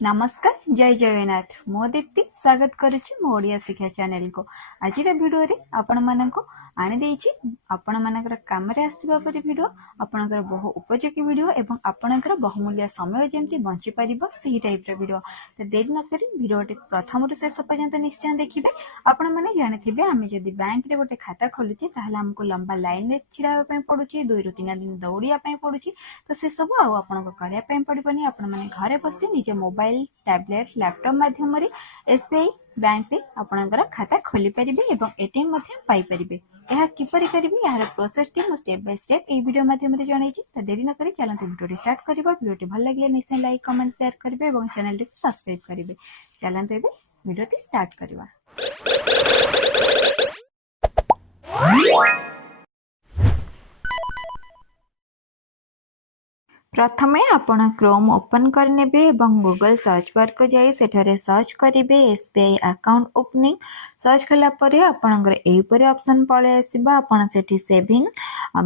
नमस्कार जय जगन्नाथ मो दीप्ति स्वागत करुच्ची मो ओडिया शिक्षा चैनल को आज वीडियो रे आपण मानक आनी देछि आपण मानकर काम रे आसीबा परि वीडियो आपणकर बहु उपयोगी वीडियो एवं आपणकर बहुमूल्य समय जेंति बंची परिबो सही टाइप रे वीडियो तो देर न करी वीडियो टे प्रथम रु शेष पर्यंत निश्चय देखिबे। आपण माने जानिथिबे आमे जदि बैंक रे गोटे खाता खोलुची ताहले हमको लंबा लाइन रे छिड़ावा पय पडुची 2 रु 3 दिन दौड़िया पय पडुची तो से सब आ आपनको करिया पय पडिबनी आपण माने घरे बसी निजे मोबाइल टैबलेट लैपटॉप माध्यम रे एसबीआई बैंक रे आपणकर खाता खोली परिबे एवं एटीएम मध्ये पाई परिबे। यह किपरि करिबे यार प्रोसेस टी मो step by step A video माध्यम रे जणाइछि त देरी न करी चलंतु वीडियो स्टार्ट करबा। वीडियो टी भल लागले निश्चय लाइक कमेंट शेयर करबे एवं चैनल टी सब्सक्राइब करबे। चलंतु एबे वीडियो टी स्टार्ट करबा। प्रथमे आपण क्रोम ओपन करनेबे एवं गूगल सर्च बार को जाई सेठारे सर्च करिवे एसबीआई अकाउंट ओपनिंग सर्च कला परे आपनकर एही परे ऑप्शन पळे आसीबा। आपण सेठी सेविंग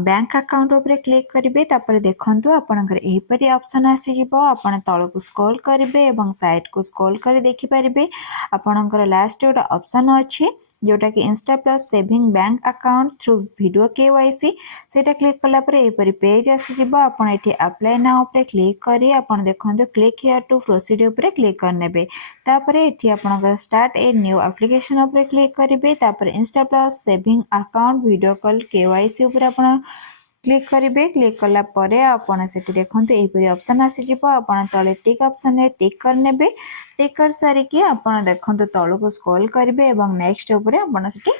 बैंक अकाउंट ऊपर क्लिक करिवे तापर देखंतु आपनकर एही परे ऑप्शन आसी जिवो। आपण तळकु स्क्रॉल करिवे एवं साइड को स्क्रॉल करी देखि परिबे आपनकर लास्ट ओटा ऑप्शन अछि जोटा कि Insta plus saving bank account through video KYC सेटा क्लिक कला पर एपरी पेज आसी जिवो। आपण एठी अप्लाई नाउ ऊपर क्लिक करी आपण देखंतु क्लिक हियर टू प्रोसीड ऊपर क्लिक करनेबे तापर एठी आपण स्टार्ट ए न्यू एप्लीकेशन ऊपर क्लिक करिवे तापर Insta plus saving account video call KYC ऊपर आपण क्लिक करिवे। क्लिक कला परे आपण सेठी देखंतु एपरी ऑप्शन आसी जिवो। आपण तळे टिक ऑप्शन रे टिक करनेबे टिक कर सारी कि आपण देखंतु तळु को स्क्रॉल करिवे एवं नेक्स्ट ऊपर आपण सेठी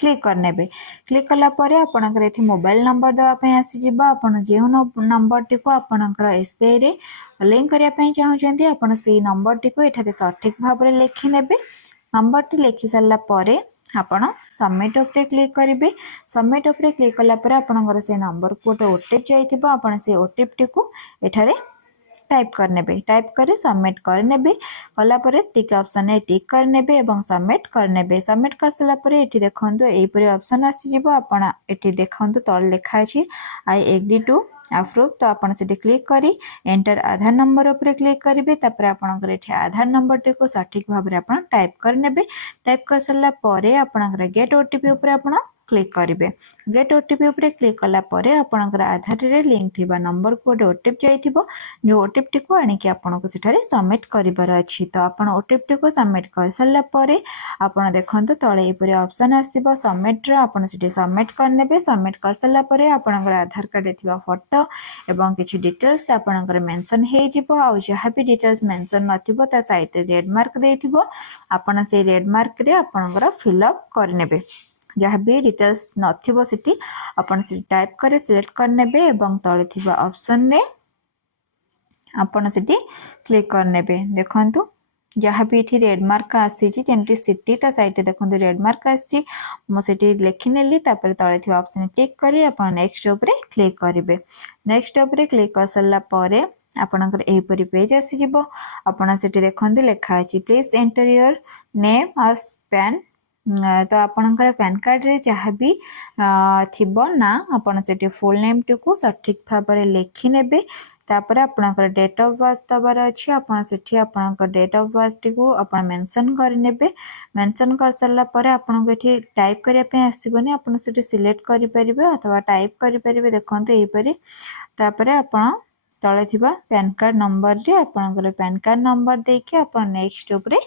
क्लिक करनेबे। क्लिक कला परे आपनकर एठी मोबाइल नंबर दवा पय आसी जिवो। आपण जे नंबर टी को आपनकर एसबीआई रे लिंक करिया पय चाहउचंती आपण सेही नंबर टी को एठारे सठिक भाव रे लिखि नेबे। नंबर टी लिखि सारला परे आपण सबमिट ऊपर क्लिक करिवे। सबमिट ऊपर क्लिक कला परे आपनकर से नंबर को ओटीपी जाइथिबो आपण से ओटीपी टी को एठारे टाइप करनेबे। टाइप करे सबमिट करनेबे कला परे टिक ऑप्शन ने टिक करनेबे एवं सबमिट करनेबे। सबमिट कर सला परे एठी देखंतु एही परे ऑप्शन आसी जिवो। आपण एठी देखंतु तळ लेखा अछि आई एग्री टू अप्रूव तो आपण सेठी क्लिक करी एंटर आधार नंबर ऊपर क्लिक करिवे तापर आपनकर एठी आधार नंबर टी को सठिक भाबरे आपण टाइप करनेबे। टाइप कर सला परे आपनकर गेट ओटीपी ऊपर आपण क्लिक करिवे। गेट ओटीपी ऊपर क्लिक कला परे आपनकर आधार रे लिंक थिबा नंबर को ओटीपी जाइथिबो जो ओटीपी टी को आनी कि आपण को सेठारे सबमिट करिबार अछि। तो आपण ओटीपी टी को सबमिट कर सला परे आपण देखंतु तळे एपरे ऑप्शन आसीबो सबमिट रे आपण सेठी सबमिट करनेबे। सबमिट कर सला परे आपनकर आधार कार्ड रे थिबा फोटो एवं किछि डिटेल्स आपनकर मेंशन हे जिवो। आ जहा भी डिटेल्स मेंशन नथिबो ता साइड रे रेड मार्क देथिबो आपण से रेड मार्क रे आपनकर फिल अप करनेबे। जहाँ भी डिटेल्स नथिबो सेठी आपण से टाइप करे सिलेक्ट करनेबे एवं तळे थिबा ऑप्शन रे आपण सेठी क्लिक करनेबे। देखंतु जहाँ भी इठी रेड मार्क आसी छि जेमति सिटी ता साइड रे देखंतु रेड मार्क आसी मो सेठी लेखि नेली तापर तळे थिबा ऑप्शन टिक करी आपण नेक्स्ट ऊपर क्लिक करिवे। नेक्स्ट ऊपर क्लिक कर सला परे आपनकर एही परि पेज आसी जिवो। आपण सेठी देखंतु लेखा अछि please enter your name as PAN तो आपनकर पैन कार्ड रे जहाँ भी थिबो ना आपण सेठी फुल नेम टी को सठिक भाव रे लेखि नेबे तापर आपनकर डेट ऑफ बर्थ तबर अछि आपण सेठी आपनकर डेट ऑफ बर्थ टी को आपण मेंशन कर नेबे। मेंशन कर सला परे आपण को एठी टाइप करिया पे आसीबोनी आपण सेठी सिलेक्ट करि परिबे अथवा टाइप करि परिबे। देखंतु एही परि तापर आपण तळे थिबा पैन कार्ड नंबर रे आपनकर पैन कार्ड नंबर देके आपण नेक्स्ट ऊपर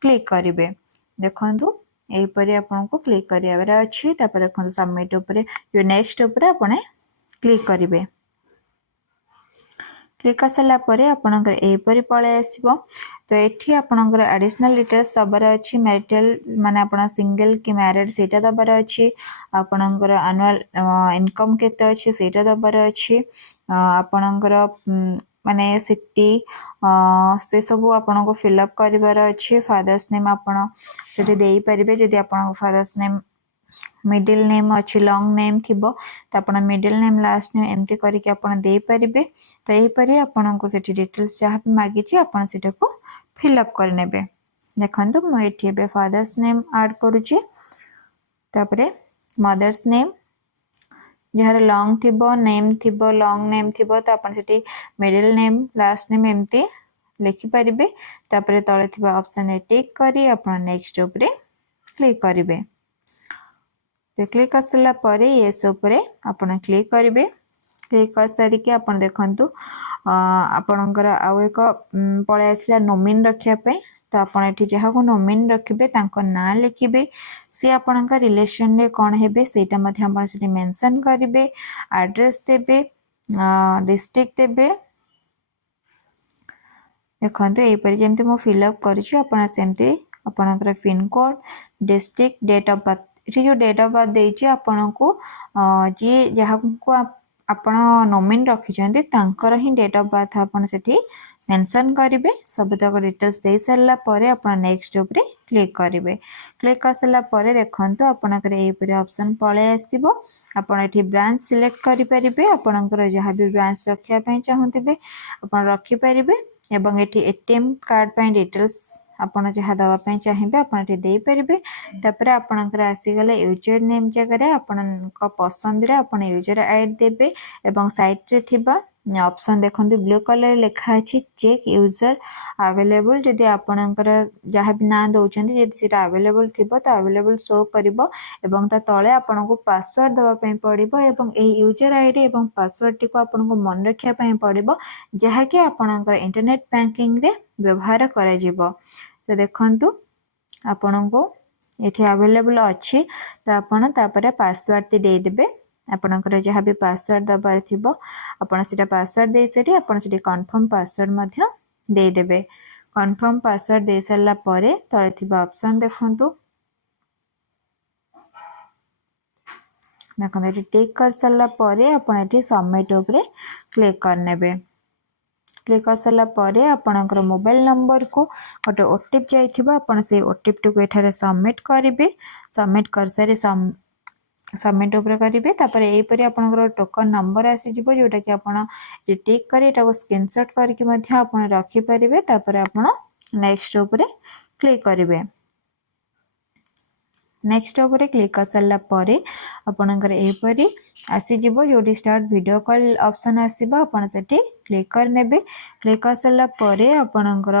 क्लिक करिवे। देखंतु एही परि आपण को क्लिक करियावर अछि तापर देखंतु सबमिट ऊपर जो नेक्स्ट ऊपर आपण क्लिक करिवे। क्लिक करसला परे आपनकर एही परि पळे आसीबो। तो एठी आपनकर एडिशनल डिटेल्स दबर अछि मैरिटल माने आपण सिंगल कि मैरिड सेटा दबर अछि आपनकर एनुअल इनकम केते अछि सेटा दबर अछि आपनकर माने सिटी से सब आपन को फिल अप करिवार अछि। फादर्स नेम आपण सेठी देई परिबे जदि आपण फादर्स नेम मिडिल नेम अच्छी लॉन्ग नेम थिबो तो आपण मिडिल नेम लास्ट नेम एमती करके आपण दे परिबे। तो एही परि आपण को सेठी डिटेल्स जहाँ भी मागी छी आपण सेटा को फिल अप कर नेबे। देखंतु मो एठी बे फादर्स नेम ऐड करूची तापरे मदर्स नेम जहाँ लॉन्ग थिबो लॉन्ग नेम थिबो तो आपण सेठी मिडिल नेम लास्ट नेम एमती लिखिपारे तापर तले थिबा ऑप्शन रे टिक करी आपण नेक्स्ट उपरे क्लिक करिवे तो क्लिक कर सारा पर येस उपरे आपण क्लिक करिवे क्लिक कर सारिके आपण देखंतु आपणकर आउ एक पळे आसला नोमिन रखिया पे तो आपण एठी जहा को नोमिन रखिबे तांको नाम लिखिबे सी आपणका रिलेशन रे कोन हेबे सेटा मध्ये आपण सेठी मेंशन करिवे एड्रेस देबे डिस्ट्रिक्ट देबे देखंतु ए पर जेमते मो फिल अप करिछु आपण सेमते आपणकर pin code district date of birth एठी जो डेट ऑफ बर्थ देछि आपण को जे जहा को आपण नोमिन रखिछन्ते तांकर ही डेट ऑफ बर्थ आपण सेठी मेंशन करिवे सब तक डिटेल्स दे सरला परे आपण नेक्स्ट ऊपर क्लिक करिवे क्लिक कर सरला परे देखंतु आपनकर ए परे ऑप्शन पळे आसीबो आपण एठी ब्रांच सिलेक्ट करि परिबे आपनकर जहा भी ब्रांच रखिया पय चाहंतिबे आपण रखि परिबे एवं एठी एटीएम कार्ड पय डिटेल्स आपण जहा दवा पय चाहिबे आपण एठी दे परिबे तापर आपनकर आसी गले यूजर नेम जगह रे आपनक पसंद रे आपण यूजर आईडी देबे एवं साइट रे थिबा ऑप्शन देखंतु ब्लू कलर लिखा अछि चेक यूजर अवेलेबल जदि आपनकर जहा भी ना दउचंती जदि सेटा अवेलेबल थिबो त अवेलेबल शो करिवो एवं ता तळे आपनको पासवर्ड दवा पय पड़िबो एवं ए यूजर आईडी एवं पासवर्ड टी को आपनको मन रखिया पय पड़िबो जहा कि आपनकर इंटरनेट बैंकिंग रे व्यवहार करा जिवो तो देखंतु आपनको एठी अवेलेबल अछि त आपण तापर पासवर्ड टी दे देबे आपनकर जहा भी पासवर्ड दबार थिबो आपण सेटा पासवर्ड दे सेठी आपण सेठी कंफर्म पासवर्ड मध्य दे देबे कंफर्म पासवर्ड दे सरला परे तळे थिबा ऑप्शन देखंतु देखंतु एठी टिक कर सरला परे आपण एठी सबमिट ऊपर क्लिक करनेबे क्लिक कर सरला परे आपनकर मोबाइल नंबर को गोटे ओटीपी जाइथिबा आपण से ओटीपी को एठारे सबमिट करिवे सबमिट कर सारे सबमिट ऊपर करिवे तापर एई परे आपनकर टोकन नंबर आसी जिवो जोटा कि आपण टिक करी एटा को स्क्रीनशॉट करके मध्य आपण रखि परिवे तापर आपण नेक्स्ट ऊपर क्लिक करिवे नेक्स्ट ऊपर क्लिक कर सरला परे आपनकर एई परे आसी जिवो जोटी स्टार्ट वीडियो कॉल ऑप्शन आसीबा आपण सेठी क्लिक कर नेबे क्लिक कर सरला परे आपनकर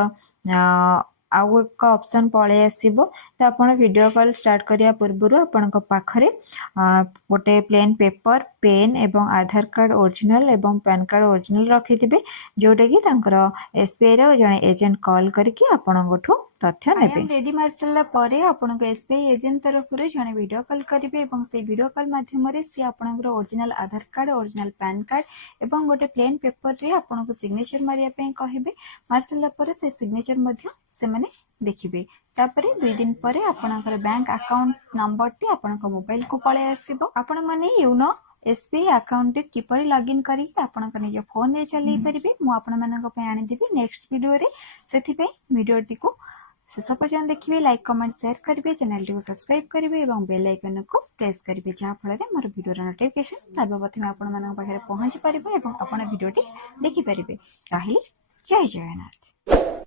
आउ एक ऑप्शन पळे आसीबो त आपण वीडियो कॉल स्टार्ट करिया पूर्व आपनक पाखरे गोटे प्लेन पेपर पेन एवं आधार कार्ड ओरिजिनल एवं पैन कार्ड ओरिजिनल रखिथिबे जोटा कि तांकर एसबीआई रे जने एजेंट कॉल करके आपनगठु तथ्य नेबे रेडी मारसला परे आपनक एसबीआई एजेंट तरफ रे जने वीडियो कॉल करिवे एवं से वीडियो कॉल माध्यम रे से आपनकर ओरिजिनल आधार कार्ड ओरिजिनल पैन कार्ड एवं गोटे प्लेन पेपर रे आपनक सिग्नेचर मारिया पे कहिबे मारसला परे से सिग्नेचर मध्य से माने देखिबे तापरे 2 दिन परे आपनकर बैंक अकाउंट नंबर टी आपनक मोबाइल को पळे आसीबो आपण माने यूनो एसबीआई अकाउंट किपरि लॉगिन करी आपनक निज फोन रे चलै परिबे मु आपण मानक पे आनि देबी नेक्स्ट वीडियो रे सेथि पे वीडियो टी को शेष पर्यंत देखिए लाइक कमेंट शेयर करिवे चैनल टी को सब्सक्राइब करिवे एवं बेल आइकन को प्रेस करिवे जहा फल रे मोर वीडियो रा नोटिफिकेशन सर्वप्रथम आपण मानक पाखरे पहुंची परिबो एवं आपण वीडियो टी देखि परिबे ताहिली जय जगन्नाथ।